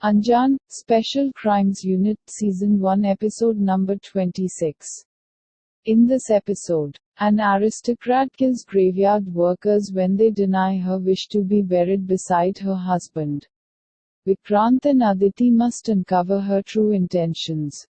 Anjan, Special Crimes Unit, Season 1, Episode number 26. In this episode, an aristocrat kills graveyard workers when they deny her wish to be buried beside her husband. Vikrant and Aditi must uncover her true intentions.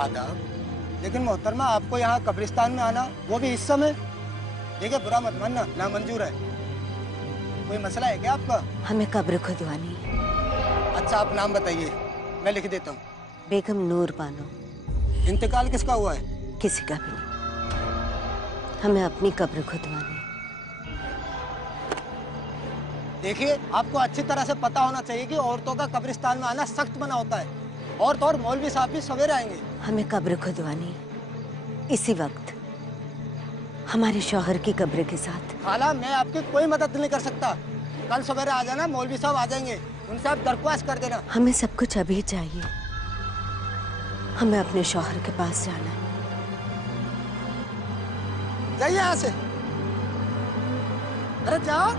आदाब। लेकिन मोहतरमा, आपको यहाँ कब्रिस्तान में आना, वो भी इस समय? देखिए, बुरा मत मानना, नामंजूर है। कोई मसला है क्या आपका? हमें कब्र खुदवानी। अच्छा, आप नाम बताइए, मैं लिख देता हूँ। बेगम नूर बानो। इंतकाल किसका हुआ है? किसी का भी नहीं। हमें अपनी कब्र खुदवानी। देखिए, आपको अच्छी तरह से पता होना चाहिए कि औरतों का कब्रिस्तान में आना सख्त मना होता है। औरत और मौलवी साहब भी सवेरे आएंगे। हमें कब्र खुदवानी इसी वक्त, हमारे शौहर की कब्र के साथ। खाला, मैं आपकी कोई मदद नहीं कर सकता। कल सवेरे आ जाना, मौलवी साहब आ जाएंगे, उनसे आप दरख्वास्त कर देना। हमें सब कुछ अभी चाहिए। हमें अपने शौहर के पास जाना है। जाइए यहाँ से। अरे जाओ।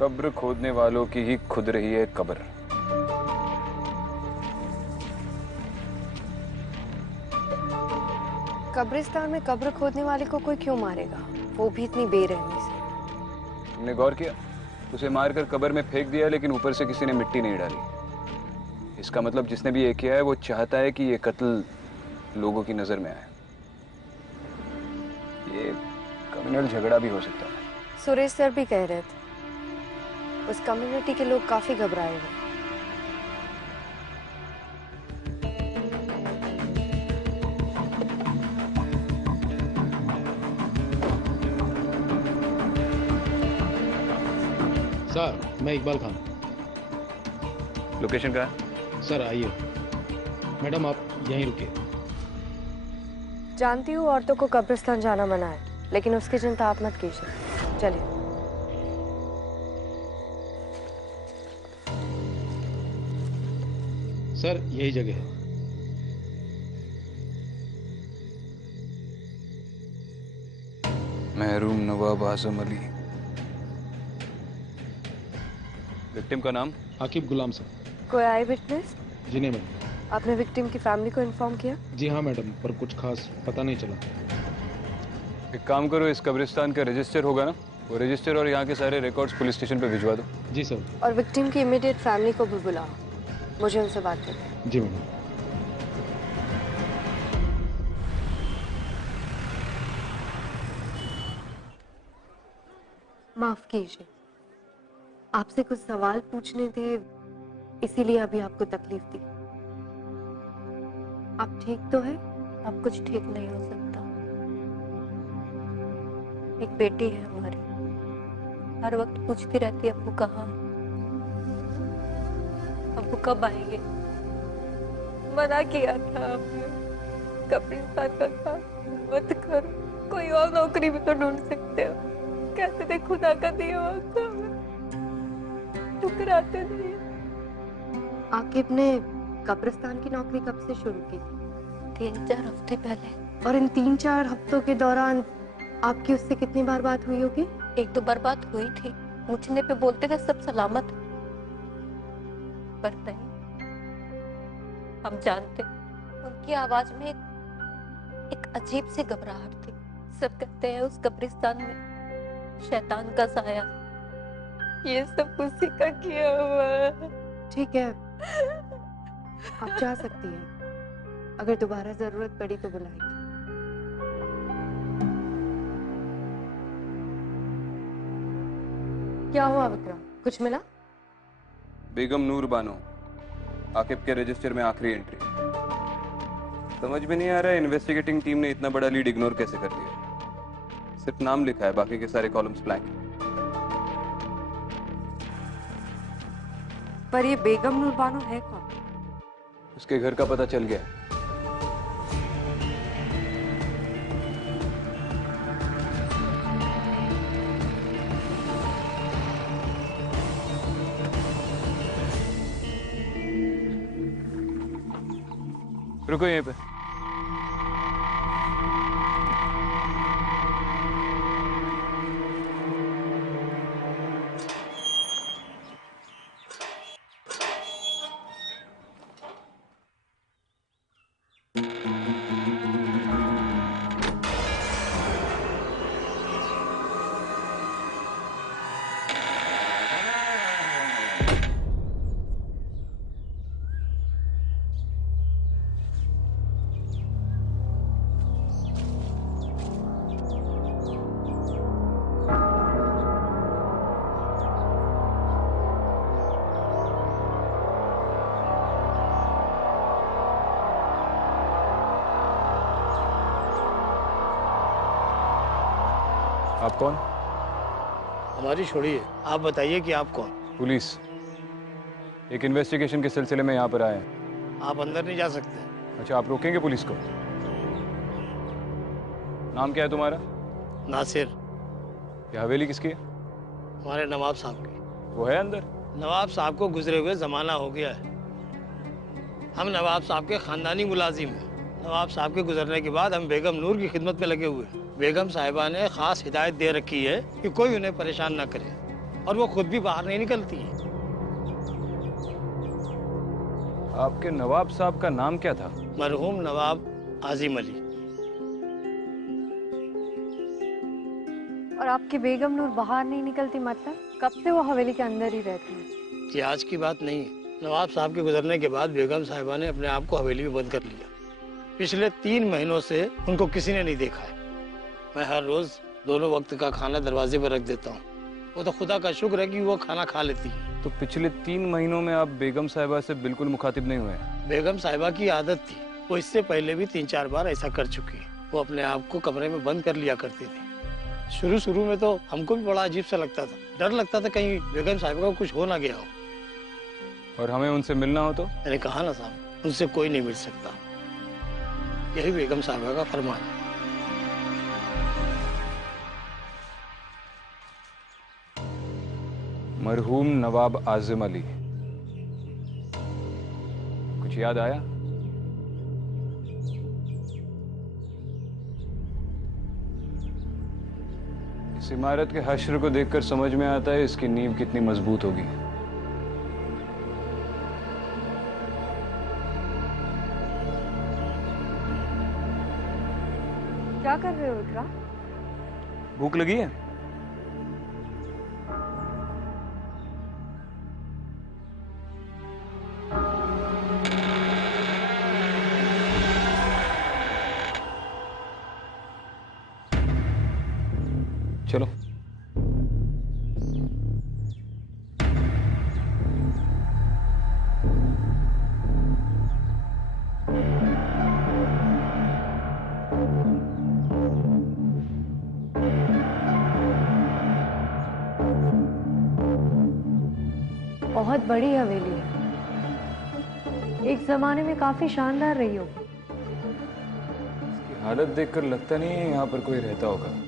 कब्र खोदने वालों की ही खुद रही है कब्र। कब्रिस्तान में कब्र खोदने वाले को कोई क्यों मारेगा, वो भी इतनी बेरहमी से। तुमने गौर किया? उसे मारकर कब्र में फेंक दिया, लेकिन ऊपर से किसी ने मिट्टी नहीं डाली। इसका मतलब जिसने भी ये किया है वो चाहता है कि ये कत्ल लोगों की नजर में आए। ये कम्युनल झगड़ा भी हो सकता है। सुरेश सर भी कह रहे थे उस कम्युनिटी के लोग काफी घबराए हुए। सर, मैं इकबाल खान। लोकेशन कहाँ है? सर आइए। मैडम आप यहीं रुकिए। जानती हूँ औरतों को कब्रिस्तान जाना मना है, लेकिन उसकी चिंता आप मत कीजिए। चलिए। सर यही जगह है। महरूम नवाब आजम अली। विक्टिम का नाम? आकिब गुलाम सर। कोई आई विटनेस? जी नहीं मैडम। आपने विक्टिम की फैमिली को इन्फॉर्म किया? जी हाँ मैडम, पर कुछ खास पता नहीं चला। एक काम करो, इस कब्रिस्तान का रजिस्टर होगा ना, वो रजिस्टर और यहाँ के सारे रिकॉर्ड्स पुलिस स्टेशन पे भिजवा दो। जी सर। और विक्टिम की इमीडिएट फैमिली को भी बुलाओ, मुझे उनसे बात करनी है। जी मैडम। माफ कीजिए, आपसे कुछ सवाल पूछने थे, इसीलिए अभी आपको तकलीफ दी। आप ठीक तो है? अब कुछ ठीक नहीं हो सकता। एक बेटी है हमारी, हर वक्त पूछती रहती है अब्बू कहाँ, अब्बू कब आएंगे। मना किया था हमने, कब्रिस्तान का काम मत करो, कोई और नौकरी भी तो ढूंढ सकते हो। कहते थे खुदा का दिया वक्त हमें, ठुकराते नहीं। आकिब ने कब्रिस्तान की नौकरी कब से शुरू की? 3-4 हफ्ते पहले। और इन 3-4 हफ्तों के दौरान आपकी उससे कितनी बार बात हुई होगी? 1-2 बार बात हुई थी, पूछने पे बोलते थे सब सलामत, पर नहीं। हम जानते उनकी आवाज में एक अजीब सी घबराहट थी। सब कहते हैं उस कब्रिस्तान में शैतान का साया, ये सब उसी का किया हुआ है। ठीक है, आप जा सकती हैं, अगर दोबारा जरूरत पड़ी तो बुलाएंगे। क्या हुआ विक्रम, कुछ मिला? बेगम नूर बानो, आकिब के रजिस्टर में आखिरी एंट्री। समझ में नहीं आ रहा है इन्वेस्टिगेटिंग टीम ने इतना बड़ा लीड इग्नोर कैसे कर दिया। सिर्फ नाम लिखा है, बाकी के सारे कॉलम्स ब्लैंक हैं। पर ये बेगम नूर बानो है कौन? उसके घर का पता चल गया। रुको यहीं पे। आप कौन? हमारी छोड़िए, आप बताइए कि आप कौन? पुलिस। एक इन्वेस्टिगेशन के सिलसिले में यहाँ पर आए हैं। आप अंदर नहीं जा सकते। अच्छा, आप रोकेंगे पुलिस को? नाम क्या है तुम्हारा? नासिर। ये हवेली किसकी है? हमारे नवाब साहब की। वो है अंदर? नवाब साहब को गुजरे हुए जमाना हो गया है। हम नवाब साहब के खानदानी मुलाजिम हैं। नवाब साहब के गुजरने के बाद हम बेगम नूर की खिदमत में लगे हुए हैं। बेगम साहिबा ने खास हिदायत दे रखी है कि कोई उन्हें परेशान ना करे, और वो खुद भी बाहर नहीं निकलती है। आपके नवाब साहब का नाम क्या था? मरहूम नवाब आजिम अली। और आपकी बेगम नूर बाहर नहीं निकलती, मतलब कब से वो हवेली के अंदर ही रहती है? ये आज की बात नहीं है। नवाब साहब के गुजरने के बाद बेगम साहिबा ने अपने आप को हवेली में बंद कर लिया। पिछले 3 महीनों से उनको किसी ने नहीं देखा है। मैं हर रोज दोनों वक्त का खाना दरवाजे पर रख देता हूँ। वो तो खुदा का शुक्र है कि वो खाना खा लेती है। तो पिछले 3 महीनों में आप बेगम साहिबा से बिल्कुल मुखातिब नहीं हुए? बेगम साहिबा की आदत थी, वो इससे पहले भी 3-4 बार ऐसा कर चुकी है। वो अपने आप को कमरे में बंद कर लिया करती थी। शुरू में तो हमको भी बड़ा अजीब सा लगता था, डर लगता था कहीं बेगम साहिबा को कुछ हो ना गया हो। और हमें उनसे मिलना हो तो? मैंने कहा ना साहब, उनसे कोई नहीं मिल सकता। यही बेगम साहिबा का फरमान है। मरहूम नवाब आजिम अली, कुछ याद आया? इस इमारत के हश्र को देखकर समझ में आता है इसकी नींव कितनी मजबूत होगी। क्या कर रहे हो इकरा? भूख लगी है? चलो। बहुत बड़ी हवेली है, एक जमाने में काफी शानदार रही होगी। इसकी हालत देखकर लगता नहीं है यहाँ पर कोई रहता होगा।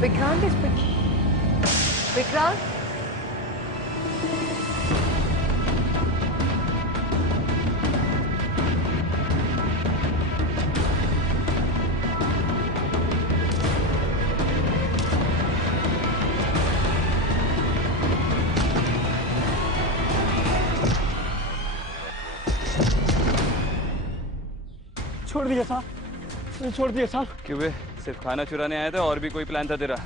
विक्रांत विक्रांत, छोड़ दिया साहब, छोड़ दिया साहब। क्यों बे? सिर्फ खाना चुराने आया था और भी कोई प्लान था तेरा?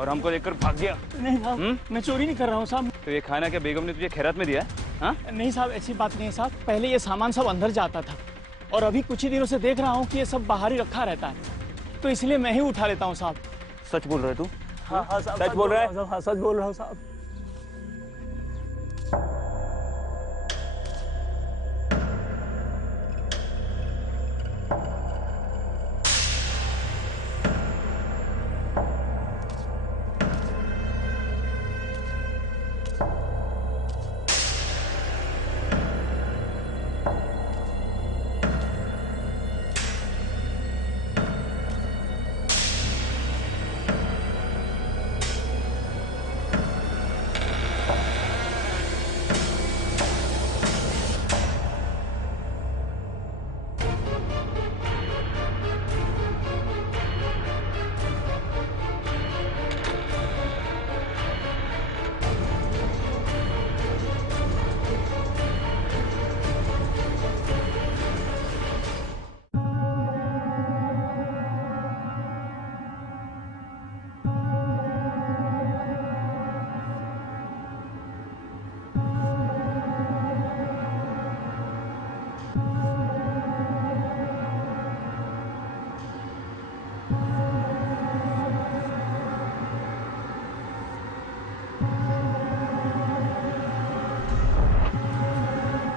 और हमको देखकर भाग गया? नहीं साहब, मैं चोरी नहीं कर रहा हूँ साहब। तो ये खाना क्या बेगम ने तुझे खैरात में दिया? हाँ? नहीं साहब, ऐसी बात नहीं है साहब। पहले ये सामान सब अंदर जाता था और अभी कुछ ही दिनों से देख रहा हूँ कि ये सब बाहर ही रखा रहता है, तो इसलिए मैं ही उठा लेता हूँ साहब। सच बोल रहे तू? हाँ हाँ साहब, सच बोल रहा है? हाँ सच बोल रहा हूँ साहब।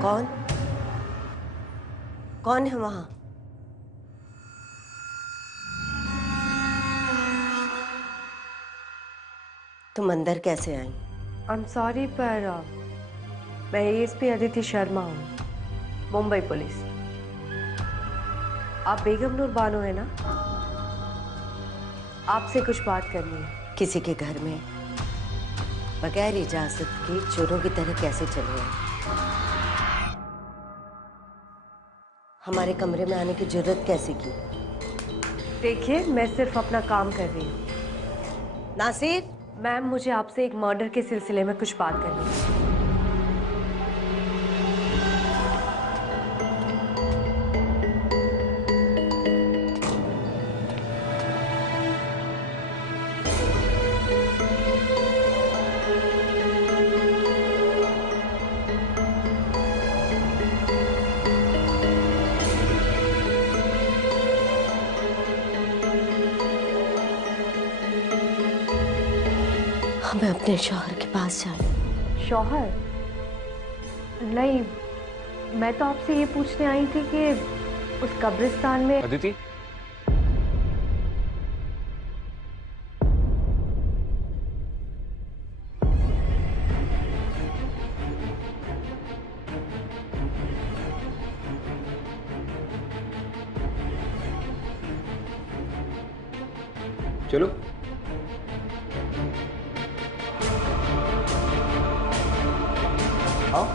कौन कौन है वहां? तुम अंदर कैसे आई? आई एम सॉरी पर मैं एएसपी अदिति शर्मा हूँ, मुंबई पुलिस। आप बेगम नूर बानो है ना? आपसे कुछ बात करनी है। किसी के घर में बगैर इजाजत के चोरों की तरह कैसे चले आए? हमारे कमरे में आने की जरूरत कैसे की? देखिए, मैं सिर्फ अपना काम कर रही हूँ। नासिर, मैम, मुझे आपसे एक मर्डर के सिलसिले में कुछ बात करनी है। हमें अपने शौहर के पास जाना। शौहर? नहीं, मैं तो आपसे ये पूछने आई थी कि उस कब्रिस्तान में अदिति, चलो। हाँ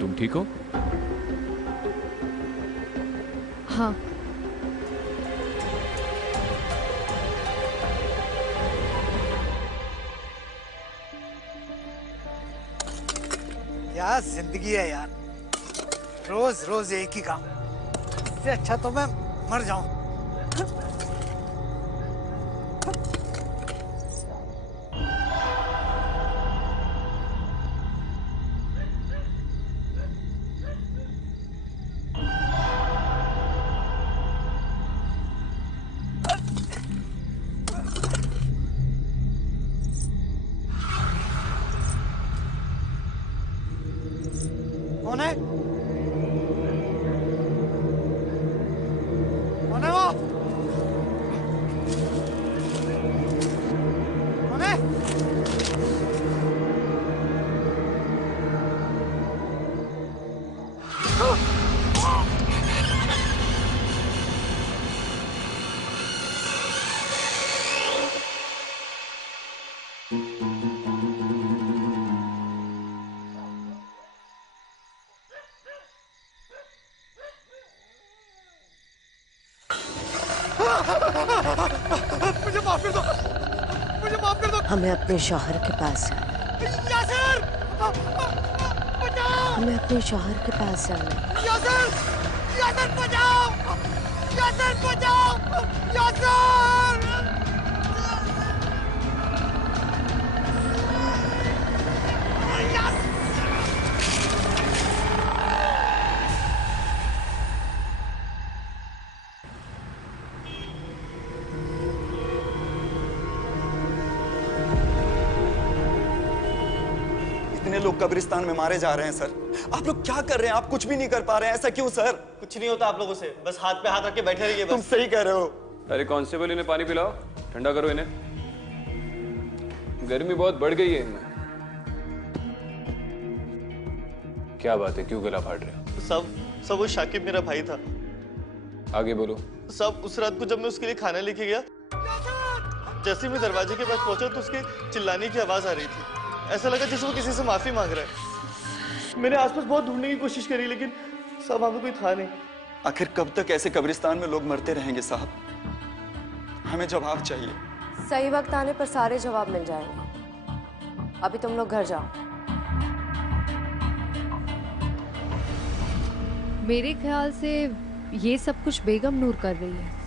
तुम ठीक हो? हाँ। क्या जिंदगी है यार, रोज रोज एक ही काम। इससे अच्छा तो मैं मर जाऊं। कौन है? कौन है वो? कौन है? मुझे माफ कर दो, मुझे माफ कर दो। हमें अपने शौहर के पास जाना है। यासिर, बचाओ। हमें अपने शौहर के पास जाना है। यासिर, यासिर बचाओ, यासिर बचाओ, यासिर। इतने लोग कब्रिस्तान में मारे जा रहे हैं सर, आप लोग क्या कर रहे हैं? आप कुछ भी नहीं कर पा रहे हैं, ऐसा क्यों सर? कुछ नहीं होता आप लोगों से, बस हाथ पे हाथ रख के बैठे रहिए बस। तुम सही कह रहे हो। अरे कांस्टेबल, इन्हें पानी पिलाओ, ठंडा करो इन्हें, गर्मी बहुत बढ़ गई है इनमें। क्या बात है, क्यों गला फाड़ रहे हो? सब वो शाकिब मेरा भाई था। आगे बोलो। सब उस रात को जब मैं उसके लिए खाना लेके गया, जैसे मैं दरवाजे के पास पहुंचा तो उसके चिल्लाने की आवाज आ रही थी। ऐसा लगा जैसे वो किसी से माफी मांग रहा है। मैंने आसपास बहुत ढूंढने की कोशिश करी लेकिन सब वहां पे कोई था नहीं। आखिर कब तक ऐसे कब्रिस्तान में लोग मरते रहेंगे साहब? हमें जवाब चाहिए। सही वक्त आने पर सारे जवाब मिल जाएंगे। अभी तुम लोग घर जाओ। मेरे ख्याल से ये सब कुछ बेगम नूर कर रही है।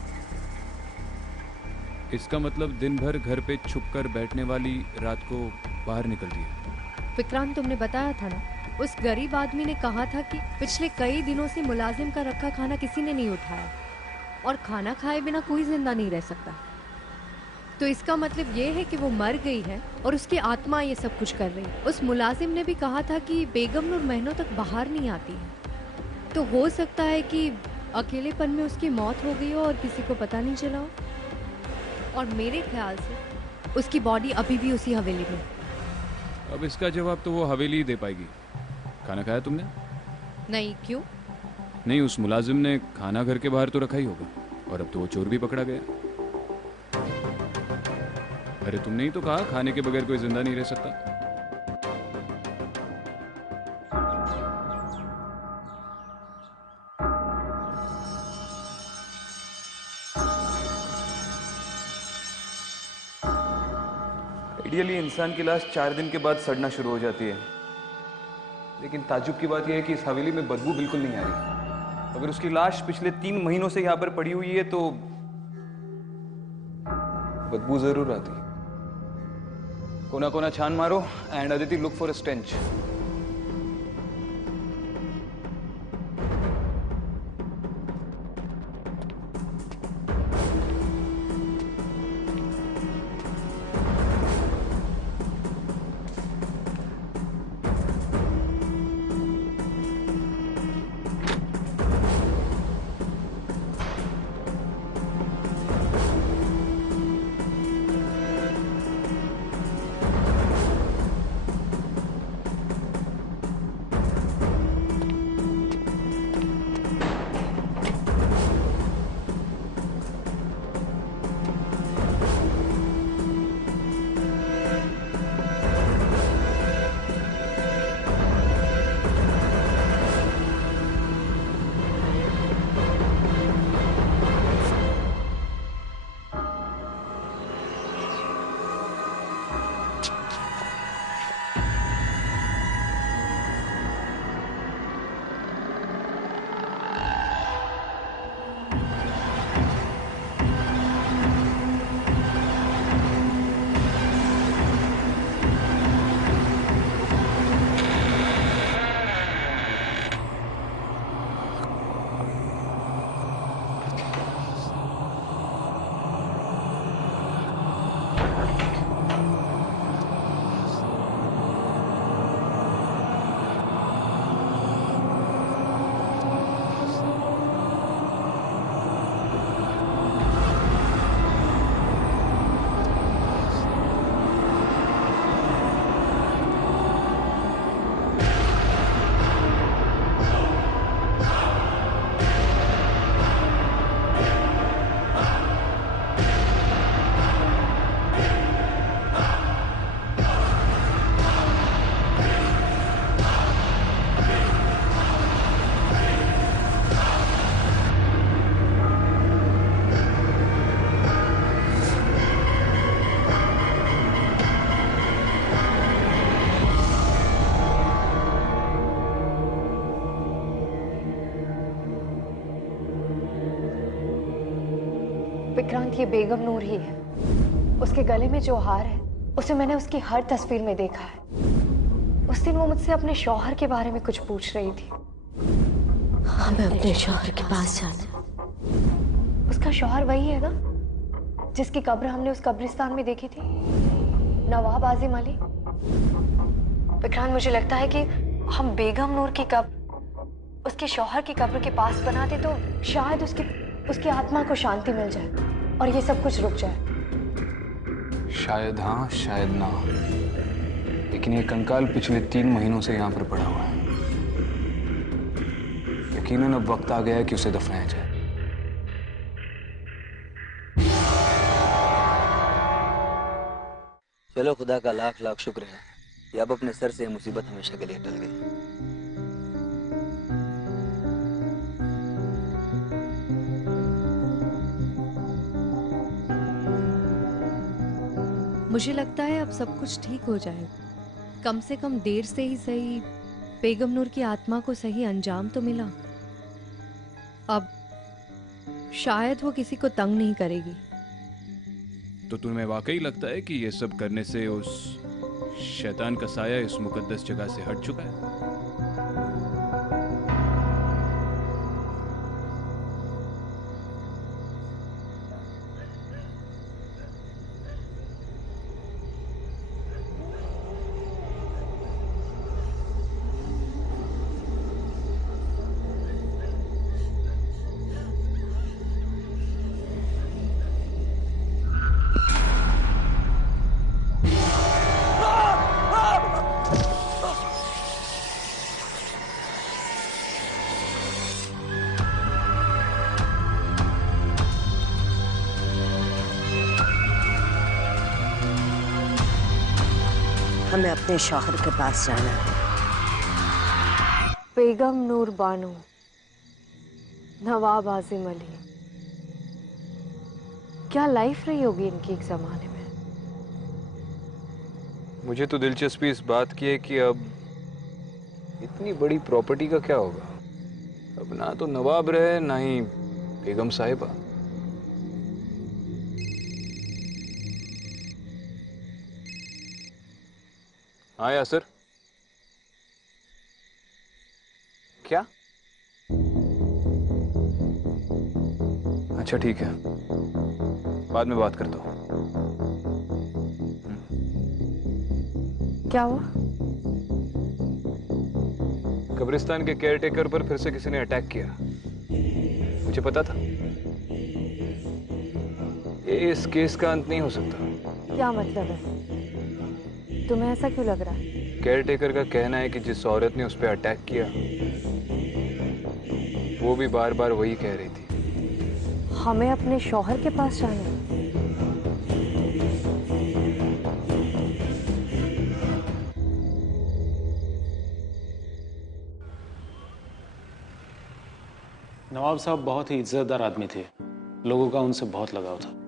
इसका मतलब दिन भर घर पे छुप कर बैठने वाली रात को बाहर निकलती है। विक्रांत, तुमने बताया था ना, उस गरीब आदमी ने कहा था कि पिछले कई दिनों से मुलाजिम का रखा खाना किसी ने नहीं उठाया और खाना खाए बिना कोई जिंदा नहीं रह सकता। तो इसका मतलब ये है कि वो मर गई है और उसकी आत्मा ये सब कुछ कर रही है। उस मुलाजिम ने भी कहा था कि बेगम नूर महीनों तक बाहर नहीं आती है, तो हो सकता है कि अकेलेपन में उसकी मौत हो गई हो और किसी को पता नहीं चला हो। और मेरे ख्याल से उसकी बॉडी अभी भी उसी हवेली में। अब इसका जवाब तो वो हवेली ही दे पाएगी। खाना खाया तुमने? नहीं, क्यों? नहीं, उस मुलाजिम ने खाना घर के बाहर तो रखा ही होगा और अब तो वो चोर भी पकड़ा गया। अरे तुमने ही तो कहा खाने के बगैर कोई जिंदा नहीं रह सकता। आइडियली इंसान की लाश 4 दिन के बाद सड़ना शुरू हो जाती है, लेकिन ताज्जुब की बात यह है कि इस हवेली में बदबू बिल्कुल नहीं आ रही। अगर उसकी लाश पिछले 3 महीनों से यहाँ पर पड़ी हुई है तो बदबू जरूर आती। कोना कोना छान मारो and Aditi look for a stench. Vikrant, ये बेगम नूर ही है। उसके गले में जो हार है उसे मैंने उसकी हर तस्वीर में देखा है। उस दिन वो मुझसे अपने शौहर के बारे में कुछ पूछ रही थी। हमें अपने शौहर के पास जाना। उसका शौहर वही है ना जिसकी कब्र हमने उस कब्रिस्तान में देखी थी, नवाब आजिम अली। विक्रांत, मुझे लगता है कि हम बेगम नूर की कब्र उसके शौहर की कब्र के पास बनाते तो शायद उसकी आत्मा को शांति मिल जाए और ये सब कुछ रुक जाए। शायद हाँ, शायद ना, लेकिन ये कंकाल पिछले 3 महीनों से यहाँ पर पड़ा हुआ है। यकीनन अब वक्त आ गया है कि उसे दफनाया जाए। चलो, खुदा का लाख लाख शुक्र है कि अब अपने सर से मुसीबत हमेशा के लिए टल गई। मुझे लगता है अब सब कुछ ठीक हो जाएगा। कम से कम देर से ही सही बेगम नूर की आत्मा को सही अंजाम तो मिला। अब शायद वो किसी को तंग नहीं करेगी। तो तुम्हें वाकई लगता है कि ये सब करने से उस शैतान का साया इस मुकद्दस जगह से हट चुका है? हमें अपने शौहर के पास जाना है। बेगम नूर बानो, नवाब आजिम अली, क्या लाइफ रही होगी इनकी एक जमाने में। मुझे तो दिलचस्पी इस बात की है कि अब इतनी बड़ी प्रॉपर्टी का क्या होगा। अब ना तो नवाब रहे ना ही बेगम साहिबा। हाँ यासर, क्या? अच्छा ठीक है, बाद में बात करता हूँ। क्या हुआ? कब्रिस्तान के केयरटेकर पर फिर से किसी ने अटैक किया। मुझे पता था ये इस केस का अंत नहीं हो सकता। क्या मतलब है? तुम्हें ऐसा क्यों लग रहा है? केयरटेकर का कहना है कि जिस औरत ने उस पर अटैक किया वो भी बार बार वही कह रही थी। हमें अपने शौहर के पास जाना है। नवाब साहब बहुत ही इज्जतदार आदमी थे। लोगों का उनसे बहुत लगाव था।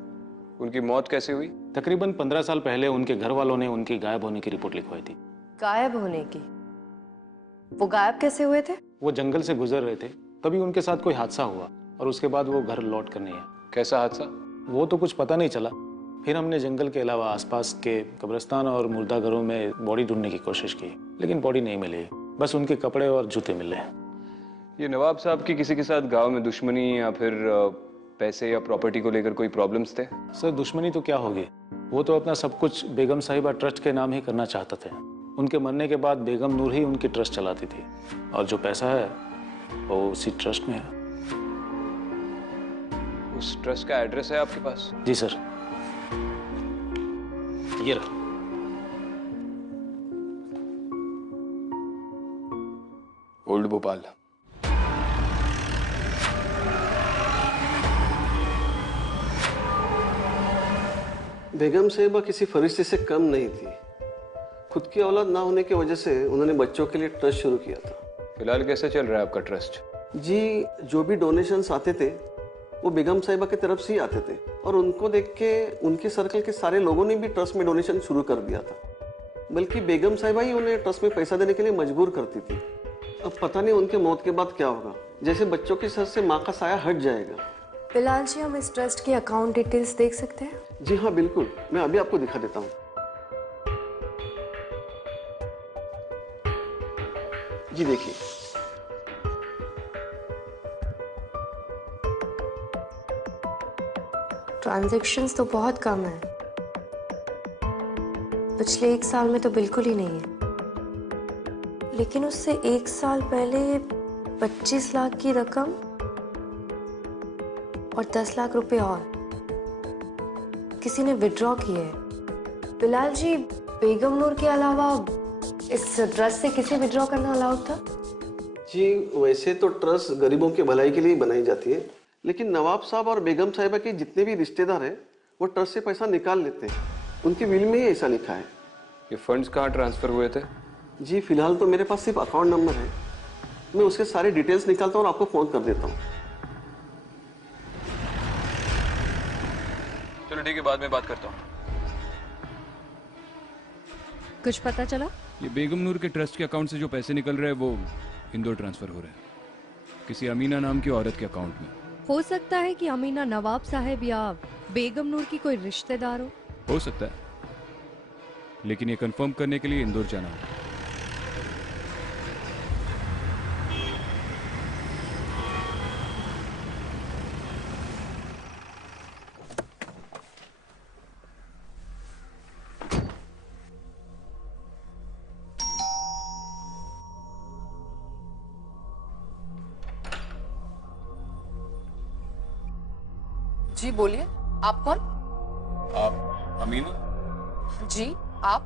उनकी मौत कैसे हुई? तकरीबन 15 साल पहले उनके घर वालों ने उनकी गायब होने की रिपोर्ट लिखवाई थी। गायब होने की? वो गायब कैसे हुए थे? वो जंगल से गुजर रहे थे, तभी उनके साथ कोई हादसा हुआ और उसके बाद वो घर लौट कर नहीं आए। कैसा हादसा? वो तो कुछ पता नहीं चला। फिर हमने जंगल के अलावा आसपास के कब्रिस्तान और मुर्दाघरों में बॉडी ढूंढने की कोशिश की, लेकिन बॉडी नहीं मिली। बस उनके कपड़े और जूते मिले। ये नवाब साहब की किसी के साथ गांव में दुश्मनी या फिर पैसे या प्रॉपर्टी को लेकर कोई प्रॉब्लम्स थे? सर, दुश्मनी तो क्या होगी, वो तो अपना सब कुछ बेगम साहिबा ट्रस्ट के नाम ही करना चाहते थे। उनके मरने के बाद बेगम नूर ही उनकी ट्रस्ट चलाती थी और जो पैसा है वो उसी ट्रस्ट में है। उस ट्रस्ट का एड्रेस है आपके पास? जी सर, ये रहा। ओल्ड भोपाल। बेगम साहिबा किसी फरिश्ते से कम नहीं थी। खुद की औलाद ना होने की वजह से उन्होंने बच्चों के लिए ट्रस्ट शुरू किया था। फिलहाल कैसे चल रहा है आपका ट्रस्ट? जी, जो भी डोनेशंस आते थे वो बेगम साहिबा की तरफ से ही आते थे और उनको देख के उनके सर्कल के सारे लोगों ने भी ट्रस्ट में डोनेशन शुरू कर दिया था। बल्कि बेगम साहिबा ही उन्हें ट्रस्ट में पैसा देने के लिए मजबूर करती थी। अब पता नहीं उनके मौत के बाद क्या होगा। जैसे बच्चों के सर से माँ का साया हट जाएगा बिलाल जी, हम इस ट्रस्ट की अकाउंट डिटेल्स देख सकते हैं? जी हाँ बिल्कुल, मैं अभी आपको दिखा देता हूँ। जी देखिए, ट्रांजैक्शंस तो बहुत कम है, पिछले 1 साल में तो बिल्कुल ही नहीं है। लेकिन उससे 1 साल पहले 25 लाख की रकम और 10 लाख रुपए और किसी ने विड्रॉ किए हैं। बिलाल जी, बेगम नूर के अलावा इस ट्रस्ट से किसे विड्रॉ करना अलाउड था? जी वैसे तो ट्रस्ट गरीबों की भलाई के लिए ही बनाई जाती है, लेकिन नवाब साहब और बेगम साहिबा के जितने भी रिश्तेदार हैं वो ट्रस्ट से पैसा निकाल लेते हैं। उनकी विल में ही ऐसा लिखा है। ये फंड्स कहाँ ट्रांसफर हुए थे? जी फिलहाल तो मेरे पास सिर्फ अकाउंट नंबर है, मैं उसके सारे डिटेल्स निकालता हूँ और आपको फोन कर देता हूँ। चलो ठीक है, बाद में बात करता हूँ। कुछ पता चला? ये बेगम नूर के ट्रस्ट के अकाउंट से जो पैसे निकल रहे हैं वो इंदौर ट्रांसफर हो रहे हैं, किसी अमीना नाम की औरत के अकाउंट में। हो सकता है कि अमीना नवाब साहब या बेगम नूर की कोई रिश्तेदार हो सकता है, लेकिन ये कंफर्म करने के लिए इंदौर जाना होगा। जी बोलिए, आप कौन? आप अमीना? जी आप?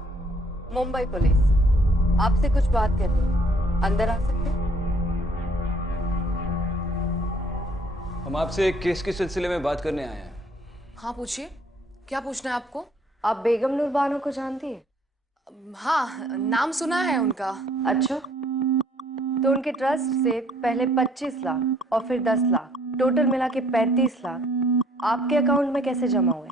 मुंबई पुलिस, आपसे कुछ बात करनी है, अंदर आ सकते हैं? हम आपसे एक केस के सिलसिले में बात करने आए हैं। हाँ पूछिए, क्या पूछना है आपको? आप बेगम नूर बानो को जानती है? हाँ, नाम सुना है उनका। अच्छा, तो उनके ट्रस्ट से पहले 25 लाख और फिर 10 लाख, टोटल मिला के 35 लाख आपके अकाउंट में कैसे जमा हुए?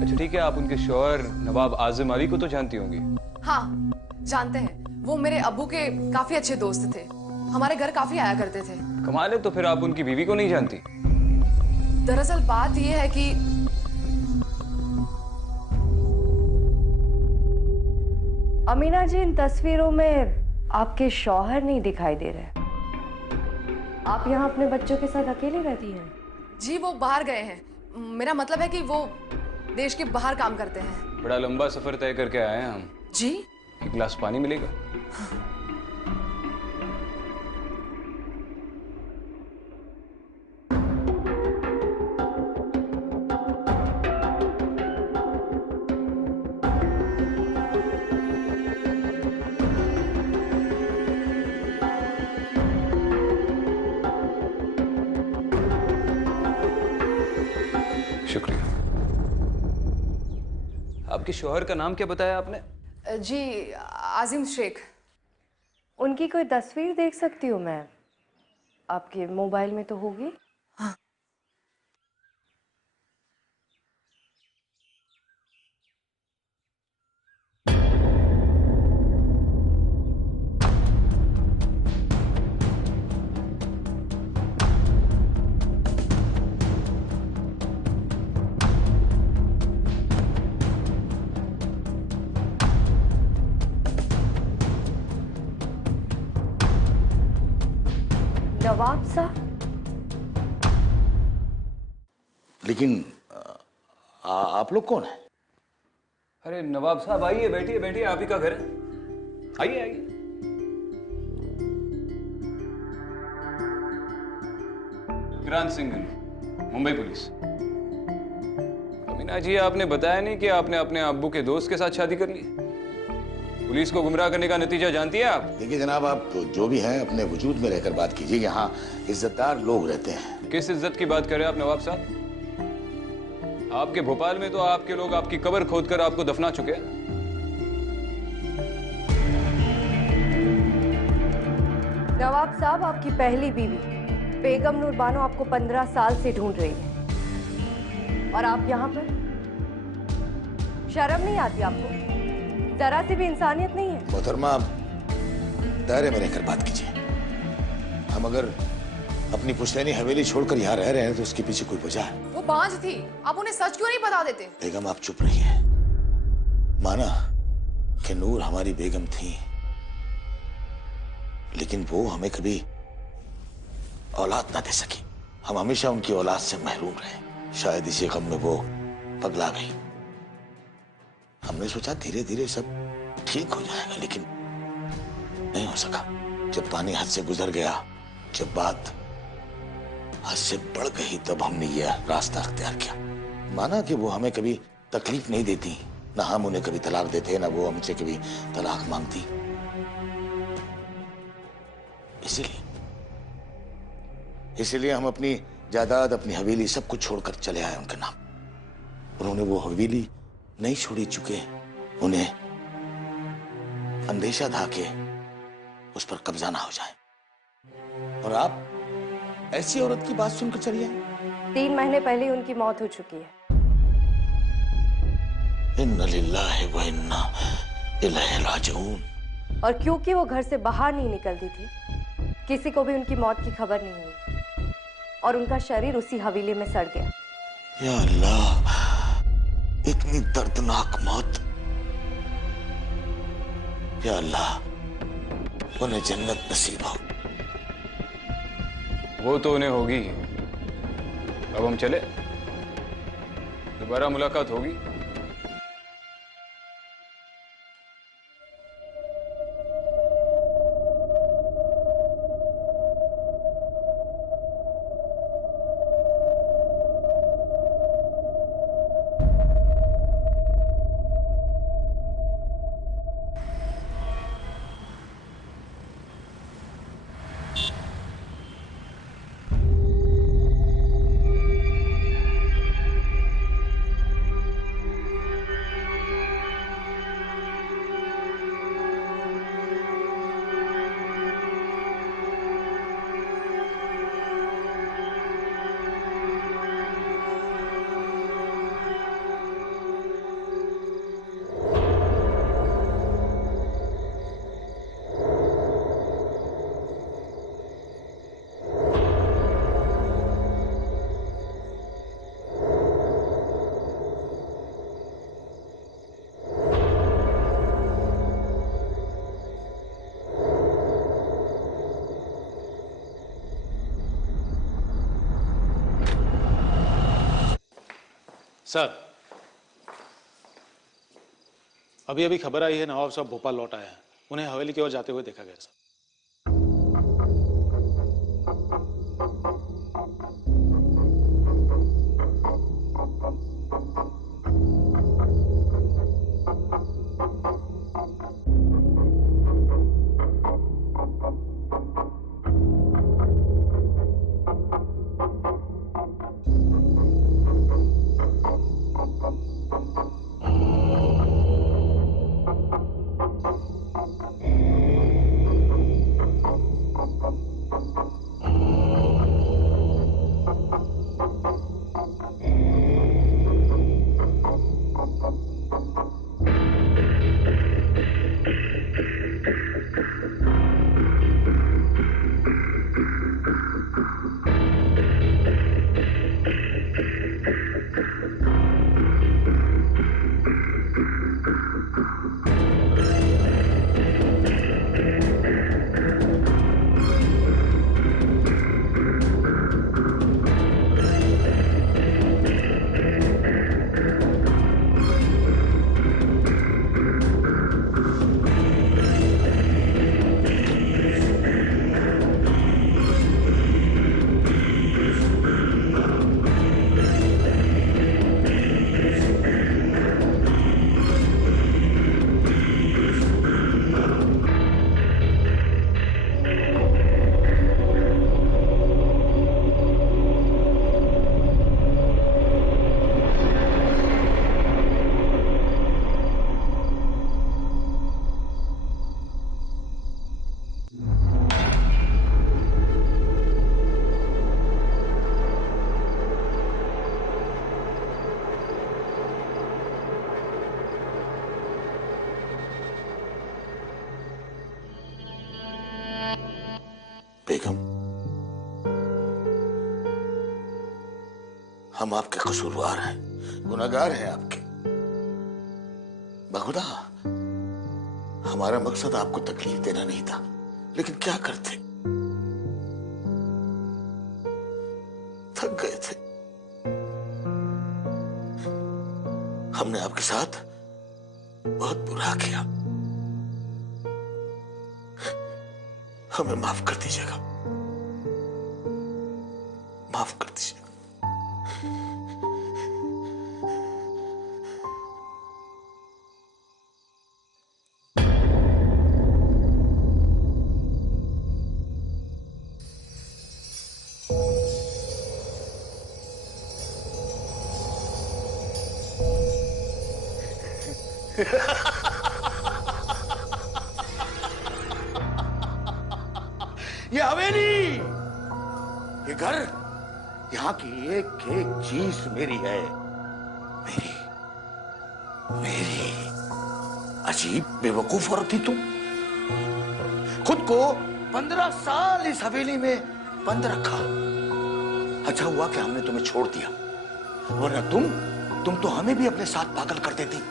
अच्छा ठीक है, आप उनके शौहर नवाब आजिम अली को तो जानती होंगी? हाँ जानते हैं, वो मेरे अब्बू के काफी अच्छे दोस्त थे, हमारे घर काफी आया करते थे। कमाल है, तो फिर आप उनकी बीवी को नहीं जानती? दरअसल बात यह है कि अमीना जी, इन तस्वीरों में आपके शौहर नहीं दिखाई दे रहे। आप यहाँ अपने बच्चों के साथ अकेली रहती हैं? जी वो बाहर गए हैं, मेरा मतलब है कि वो देश के बाहर काम करते हैं। बड़ा लंबा सफर तय करके आए हैं हम। जी? एक गिलास पानी मिलेगा? शुक्रिया। आपके शौहर का नाम क्या बताया आपने? जी आजिम शेख। उनकी कोई तस्वीर देख सकती हूँ मैं? आपके मोबाइल में तो होगी। हाँ। नवाब साहब? लेकिन आप लोग कौन हैं? अरे नवाब साहब आइए, बैठिए बैठिए, आप ही का घर है, आइए आइए। विक्रांत सिंह, मुंबई पुलिस। अमीना जी, आपने बताया नहीं कि आपने अपने अब्बू के दोस्त के साथ शादी कर ली। पुलिस को गुमराह करने का नतीजा जानती है आप? देखिए जनाब, आप जो भी हैं अपने वजूद में रहकर बात कीजिए। यहाँ इज्जतदार लोग रहते हैं। किस इज्जत की बात कर रहे हैं आप नवाब साहब? आपके भोपाल में तो आपके लोग आपकी कब्र खोदकर आपको दफना चुके हैं। नवाब साहब, आपकी पहली बीवी बेगम नूर बानो आपको 15 साल से ढूंढ रही है और आप यहाँ पर? शर्म नहीं आती आपको? जरा सी भी इंसानियत नहीं है? मोहतरमा, दायरे में रहकर बात कीजिए। हम अगर अपनी पुश्तैनी हवेली छोड़कर यहाँ रह रहे हैं तो उसके पीछे कोई वजह है। वो बांझ थी, आप उन्हें सच क्यों नहीं बता देते? बेगम आप चुप रहिए। माना कि नूर हमारी बेगम थी, लेकिन वो हमें कभी औलाद ना दे सकी। हम हमेशा उनकी औलाद से महरूम रहे। शायद इसी गम में वो पगला गई। हमने सोचा धीरे धीरे सब ठीक हो जाएगा, लेकिन नहीं हो सका। जब पानी हद से गुजर गया, जब बात हद से बढ़ गई, तब हमने यह रास्ता अख्तियार किया। माना कि वो हमें कभी तकलीफ नहीं देती, ना हम उन्हें कभी तलाक देते, ना वो हमसे कभी तलाक मांगती। इसीलिए हम अपनी जायदाद, अपनी हवेली सब कुछ छोड़कर चले आए उनके नाम। उन्होंने वो हवेली नहीं छोड़ी, चुके उन्हें अंदेशा था कि उस पर कब्जा ना हो जाए। और आप ऐसी औरत की बात सुनकर चली आई? 3 महीने पहले ही उनकी मौत हो चुकी है। इन्ना लिल्लाहि व इन्ना इलैहि राजिऊन। और क्योंकि वो घर से बाहर नहीं निकलती थी, किसी को भी उनकी मौत की खबर नहीं हुई और उनका शरीर उसी हवेली में सड़ गया। या अल्लाह, इतनी दर्दनाक मौत। या अल्लाह, उन्हें जन्नत नसीब हो। वो तो उन्हें होगी। अब हम चले, दोबारा मुलाकात होगी। सर, अभी अभी खबर आई है नवाब साहब भोपाल लौट आए हैं। उन्हें हवेली की ओर जाते हुए देखा गया सर। बेगम, हम आपके कसूरवार हैं, गुनहगार हैं आपके। बखुदा, हमारा मकसद आपको तकलीफ देना नहीं था, लेकिन क्या करते, थक गए थे। हमने आपके साथ बहुत बुरा किया, हमें माफ कर दीजिएगा, माफ कर दीजिएगा। ये हवेली, ये घर, यहाँ की एक एक चीज मेरी है, मेरी मेरी। अजीब बेवकूफ औरत थी तुम। खुद को 15 साल इस हवेली में बंद रखा। अच्छा हुआ कि हमने तुम्हें छोड़ दिया, वरना तुम तो हमें भी अपने साथ पागल कर देती।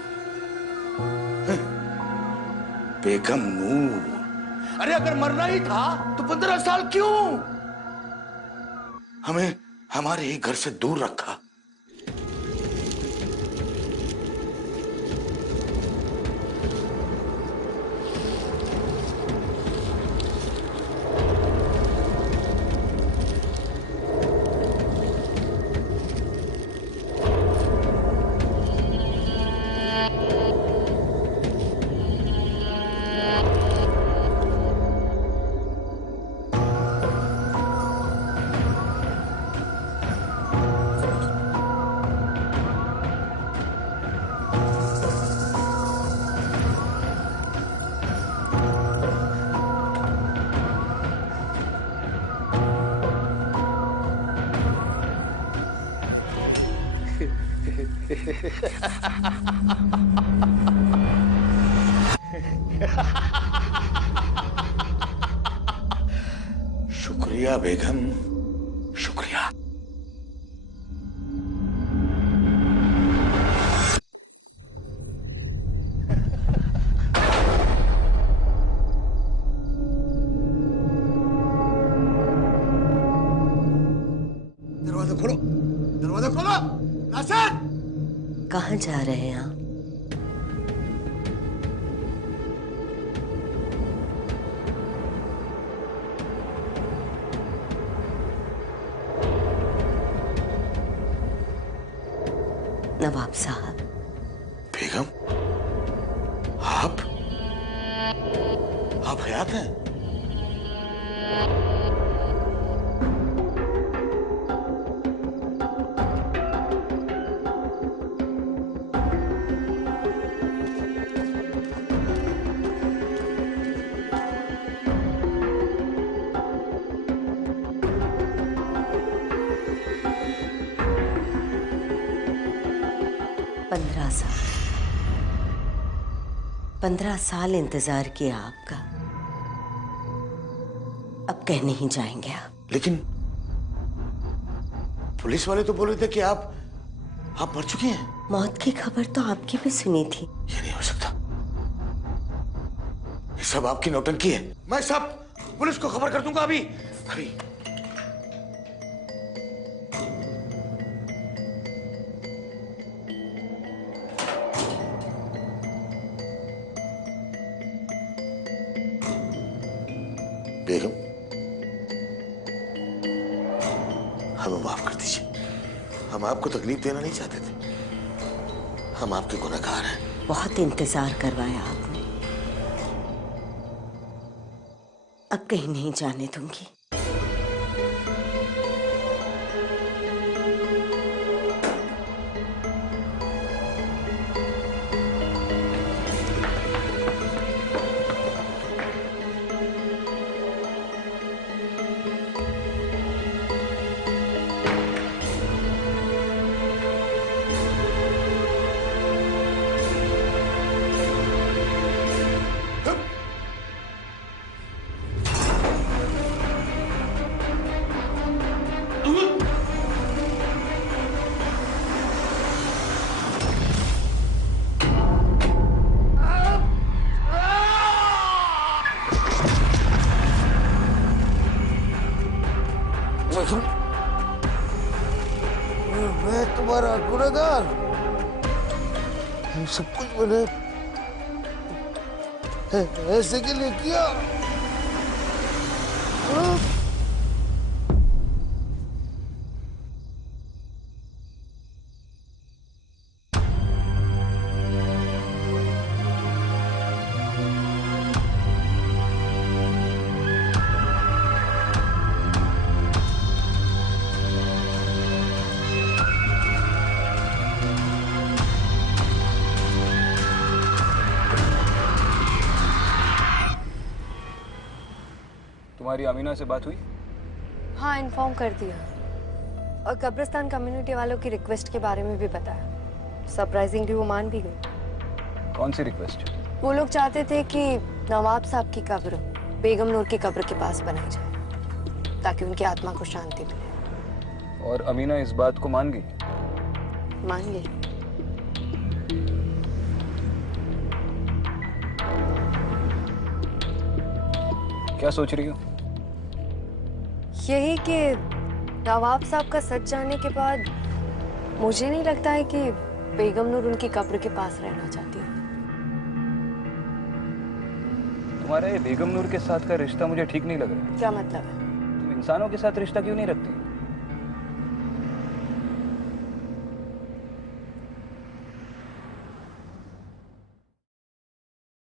बेगम नूर, अरे अगर मरना ही था तो 15 साल क्यों? हमें हमारे ही घर से दूर रखा। शुक्रिया बेगम, शुक्रिया। दरवाजा खोलो, दरवाजा खोलो। नासिर, कहाँ जा रहे हैं आप? नवाब साहब। बेगम, आप हयात हैं? साल 15 साल इंतजार किया आपका, अब कह नहीं जाएंगे आप। लेकिन पुलिस वाले तो बोल रहे थे कि आप मर चुकी हैं। मौत की खबर तो आपकी भी सुनी थी। ये नहीं हो सकता, ये सब आपकी नौटंकी है। मैं सब पुलिस को खबर कर दूंगा अभी अभी। बेगम, हमें माफ कर दीजिए, हम आपको तकलीफ देना नहीं चाहते थे, हम आपके गुनहगार हैं। बहुत इंतजार करवाया आपने, अब कहीं नहीं जाने दूंगी। ऐसे के लिए किया। तुम्हारी अमीना से बात हुई? हाँ, इन्फॉर्म कर दिया और कब्रिस्तान कम्युनिटी वालों की रिक्वेस्ट के बारे में भी बताया। सरप्राइजिंगली वो मान भी गई। कौन सी रिक्वेस्ट? वो लोग चाहते थे कि नवाब साहब की कब्र बेगम नूर की कब्र के पास बनाई जाए ताकि उनकी आत्मा को शांति मिले। और अमीना इस बात को मान गई? मान गई। क्या सोच रही हो? यही कि नवाब साहब का सच जानने के बाद मुझे नहीं लगता है कि बेगम नूर उनकी कब्र के पास रहना चाहती है। तुम्हारा ये बेगम नूर के साथ का रिश्ता मुझे ठीक नहीं लग रहा है। क्या मतलब है? तुम इंसानों के साथ रिश्ता क्यों नहीं रखती?